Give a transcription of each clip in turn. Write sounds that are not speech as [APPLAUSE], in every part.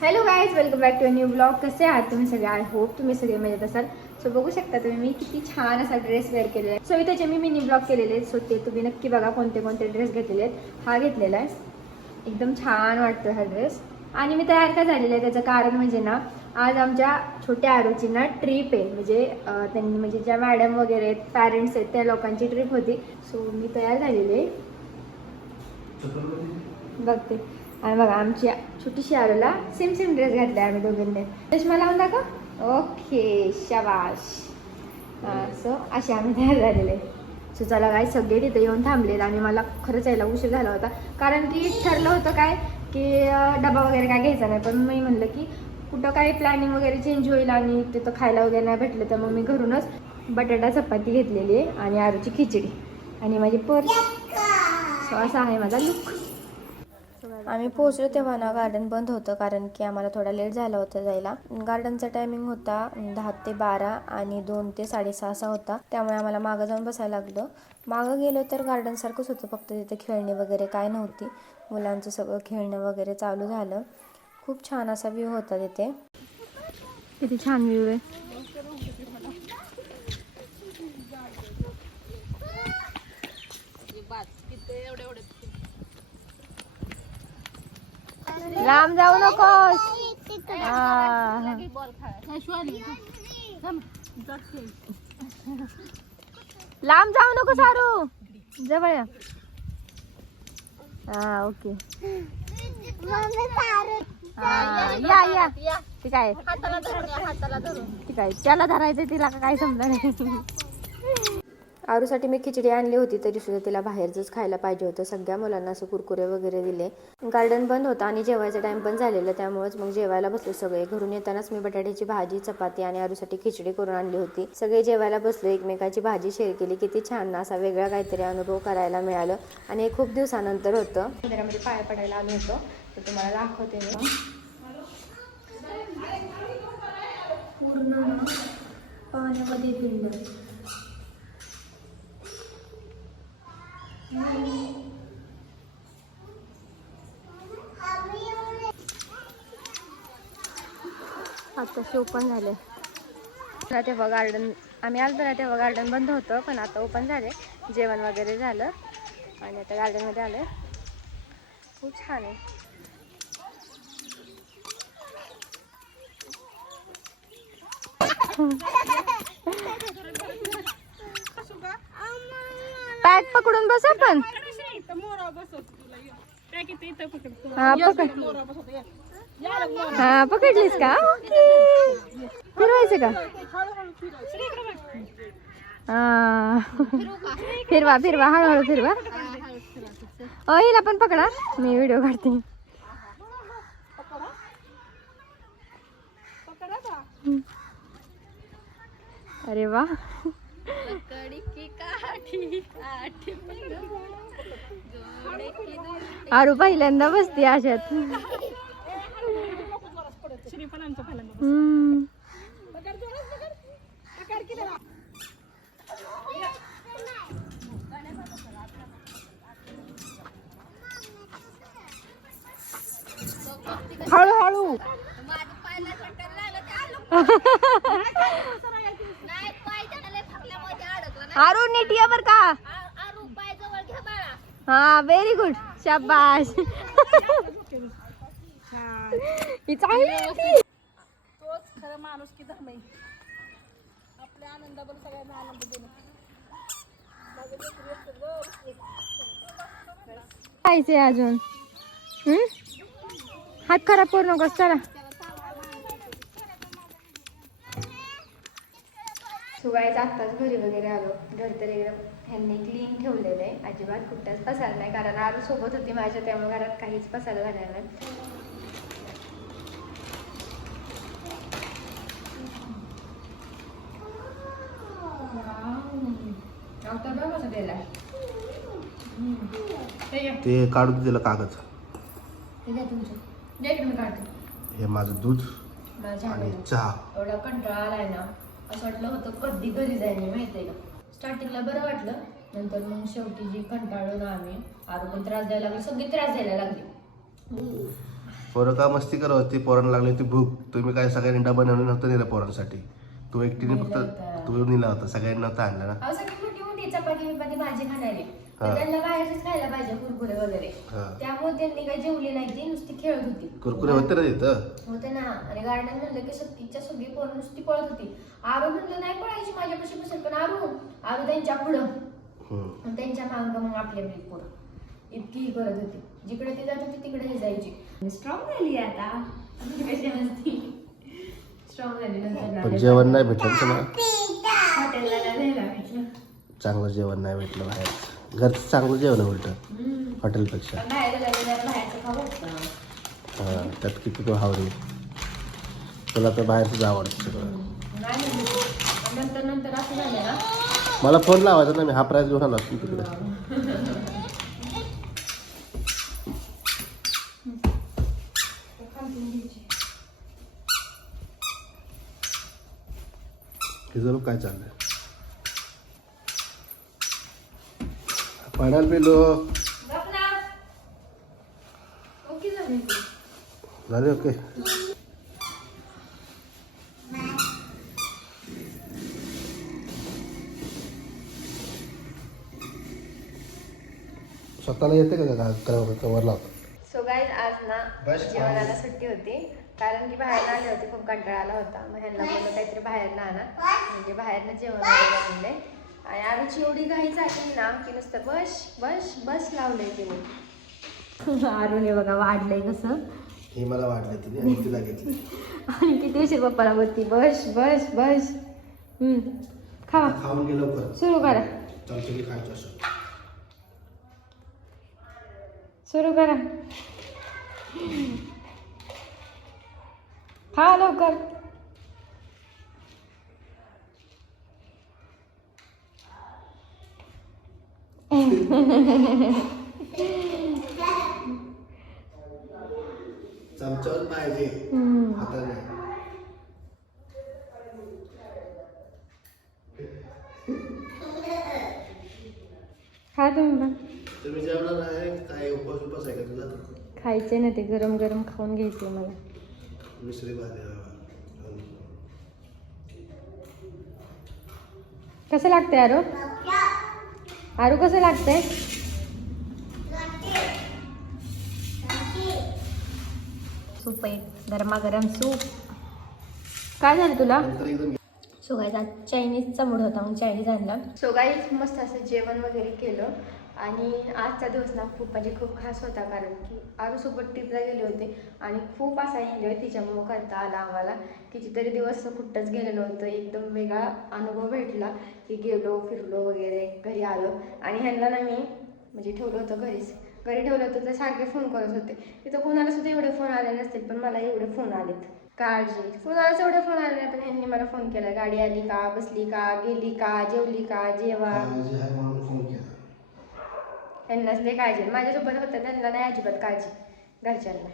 Hello guys welcome back to new blog कसे आहात तुम्ही सगळे? आय होप तुम्ही सगळे मजेत असाल. सो बघू शकता तुम्ही मी किती छान असा ड्रेस वेअर केलेला आहे. सो त्याचे मी मिनी ब्लॉग केलेले आहेत सो ते तुम्ही नक्की बघा कोणते कोणते ड्रेस घेतलेले आहेत. हा घेतलेला आहे. एकदम छान वाटतो हा ड्रेस आणि मी तयार का झालेला आहे त्याचं कारण म्हणजे ना आज आमच्या छोट्या आरोची ना ट्रिप आहे. म्हणजे त्यांनी म्हणजे ज्या मॅडम वगैरे आहेत पॅरेंट्स आहेत त्या लोकांची ट्रिप होती. सो मी तयार झालेली आहे. बघते. आणि बघा आमची छोटीशी आरोला सेम सेम ड्रेस घातला आम्ही दोघींनी. चष्मा लावून दाखव. ओके शाबाश. सो असे आम्ही तयार झालेले. सो चला काय सगळे तिथे येऊन थांबलेत आणि मला खरंच यायला उशीर झाला होता. कारण की ठरलं होतं काय की डबा वगैरे काय घ्यायचा नाही. पण मी म्हणलं की कुठं काही प्लॅनिंग वगैरे चेंज होईल आणि तिथं खायला वगैरे नाही भेटलं तर मग मी घरूनच बटाटा चपाती घेतलेली आहे आणि आरूची खिचडी. आणि माझी पर्स. सो असा आहे माझा लुक आम्ही पोहोचलो तेव्हा ना गार्डन बंद होतं कारण की आम्हाला थोडा लेट झाला होता जायला. गार्डनचा टायमिंग होता दहा ते बारा आणि दोन ते साडेसहा असा होता. त्यामुळे आम्हाला मागं जाऊन बसायला लागलं. मागं गेलो तर गार्डन सारखंच होतं फक्त तिथे खेळणी वगैरे काय नव्हती. मुलांचं सगळं खेळणं वगैरे चालू झालं. खूप छान असा व्ह्यू होता तिथे. किती छान व्ह्यू आहे. लांब जाऊ नकोस. लांब जाऊ नको सारू. जवळ. हा ओके. या या. ठीक आहे. ठीक आहे. त्याला धरायचं तिला काय समजा नाही आरूसाठी मी खिचडी आणली होती तरी सुद्धा तिला बाहेरचंच खायला पाहिजे होतं. सगळ्या मुलांना असं कुरकुरे वगैरे दिले. गार्डन बंद होतं आणि जेवायचा टाइम पण झालेला त्यामुळेच मग जेवायला बसले सगळे. घरून येतानाच मी बटाट्याची भाजी चपाती आणि आरूसाठी खिचडी करून आणली होती. सगळे जेवायला बसलो एकमेकाची भाजी शेअर केली. किती छान ना असा वेगळा काहीतरी अनुभव करायला मिळालं. आणि हे खूप दिवसानंतर होतं. मंदिरामध्ये पाया पडायला आलो होतो तर तुम्हाला दाखवते मी. पूर्ण पाण्यामध्ये पिंड आता शो ओपन झाले. तेव्हा गार्डन आम्ही आलो ना तेव्हा गार्डन बंद होतं पण आता ओपन झाले. जेवण वगैरे झालं आणि आता गार्डनमध्ये आलं खूप छान आहे. पॅक पकडून बस आपण. हा पकड. हा पकडलीस का? ओके. फिरवायचं का? हा. फिरवा फिरवा हळूहळू फिरवा. अ हिला पण पकडा. मी व्हिडिओ काढते. अरे वा. आरू पहिल्यांदा बसते अशात हम्म. हळूहळू [LAUGHS] आरू नीट ये बर का. हा व्हेरी गुड शाबाश ही चांगली. तोच खरं माणूस की धर्म आपल्या आनंदाबरोबर सगळ्यांना आनंद देणं. खायचंय अजून. हम्म? हात खराब करू नकोस चला. सुगायचं आत्ताच घरी वगैरे आलो. घर तर एकदम ह्यांनी क्लीन ठेवलेलं आहे. अजिबात कुठल्याच पसायला नाही. कारण आरू सोबत होती माझ्या त्यामुळे घरात काहीच पसायला झालेलं नाही. ते काढून दिलं कागद. हे हे माझं दूध माझ्या आणि चहा. एवढा कंटाळा आलाय ना. असं वाटलं होतं कधी घरी जाईल मी माहितीये का? स्टार्टिंगला बरं वाटलं नंतर मग शेवटी जी कंटाळलो ना आम्ही आरोग्य त्रास द्यायला लागली सगळी त्रास द्यायला लागली. पोरं का मस्ती करत होती? पोरांना लागली होती भूक. तुम्ही काय सगळ्यांनी डबा बनवलं नव्हतं नेलं पोरांसाठी? तू एकटीने फक्त तू नेला होता सगळ्यांनी नव्हता आणला ना? चपाती बिपाती भाजी खाणारी. हा. त्यांना बाहेरच खायला पाहिजे कुरकुरे वगैरे. हा. त्यामुळे त्यांनी काही जेवली नाही ती नुसती खेळत होती. कुरकुरे होते ना तिथं? होते ना. आणि गार्डन म्हणलं की सत्तीच्या सगळी पोरं नुसती पळत होती. आरू म्हणलं नाही पळायची माझ्यापाशी बसेल पण आरू आरू त्यांच्या पुढं. हम्म. आणि त्यांच्या मांग मग आपली आपली पोरं. इतकी ही करत होती. जिकडे ती जात होती तिकडे ही जायची. स्ट्रॉंग झाली आता. [LAUGHS] स्ट्रॉंग झाली पण नंतर जेवण नाही भेटलं ना तुम्हाला? हॉटेलला जायला भेटलं. चांगलं जेवण नाही भेटलं बाहेर. घरचं चांगलं जेवण आहे उलट. हॉटेलपेक्षा. हां त्यात किती तो आवडेल तुला तर बाहेरच आवडतं सगळं. नाही. आणि नंतर नंतर असं झालं ना. मला फोन लावायचा ना मी हा प्राईज घेऊन असतो तिकडे. हे काय चाललंय? पाण्याला पेलो. गप ना. ओके झाली. ओके. स्वतःला येते का का कवर कवर लावतात सो गाईज आज ना. जेवणाला सुट्टी होती. कारण की बाहेर आले होते खूप कंटाळा आला होता. मग ह्यांना बोललं काहीतरी बाहेर ना आणा. म्हणजे बाहेरनं जेवण आणि आमची एवढी घाई झाली ना की नुसतं बस बस बस लावलंय तिने. [LAUGHS] आरुने बघा वाढलंय कसं. हे मला वाटलं तिने आणि तिला घेतली. [LAUGHS] आणि किती उशीर पप्पाला बोलती बस बस बस. हम्म. खावा. खाऊन गेलो लवकर. सुरू करा. चालतं की खायचं असं सुरू करा. खा लवकर. चमच्यावर पाहिजे. हाताने. खा तुम्ही पण. तुम्ही जेवणार आहे? काय उपवास उपवास आहे का तुझा खायचे ना ते गरम गरम खाऊन घ्यायचे मला. मिसरी भाजी कसं लागतंय आरू आरू कसं लागतंय सूप आहे. गरमागरम सूप. काय झालं तुला? सो गाईज आज चायनीजचा मूड होता मग चायनीज आणला. सो गाईज मस्त असं जेवण वगैरे केलं. आणि आजचा दिवस ना खूप म्हणजे खूप खास होता कारण की आरूसोबत ट्रिपला गेले होते आणि खूप असा एन्जॉय तिच्यामुळं करता आला आम्हाला. कितीतरी दिवस कुठंच गेलेलो होतं एकदम वेगळा अनुभव भेटला की गेलो फिरलो वगैरे घरी आलो. आणि ह्यांना ना मी म्हणजे ठेवलं होतं घरीच. घरी ठेवलं होतं तर सारखे फोन करत होते. तिथं कोणाला सुद्धा एवढे फोन आले नसतील पण मला एवढे फोन आलेत. काळजी. कोणालाच एवढे फोन आले नाही पण ह्यांनी मला फोन केला. गाडी आली का? बसली का? गेली का? जेवली का? जेवा. म्हणजे काळजी आहे म्हणून फोन केला त्यांनाच नाही काळजी माझ्यासोबत होतं त्यांना नाही अजिबात काळजी घरच्यांना.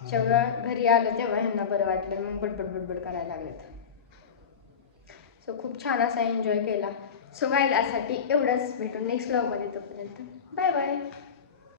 जेव्हा घरी आलं तेव्हा ह्यांना बरं वाटलं मग बडबड बडबड करायला लागलेत सो खूप छान असा एन्जॉय केला. सो गायलासाठी एवढंच. भेटून नेक्स्ट ब्लॉगमध्ये तोपर्यंत. Bye bye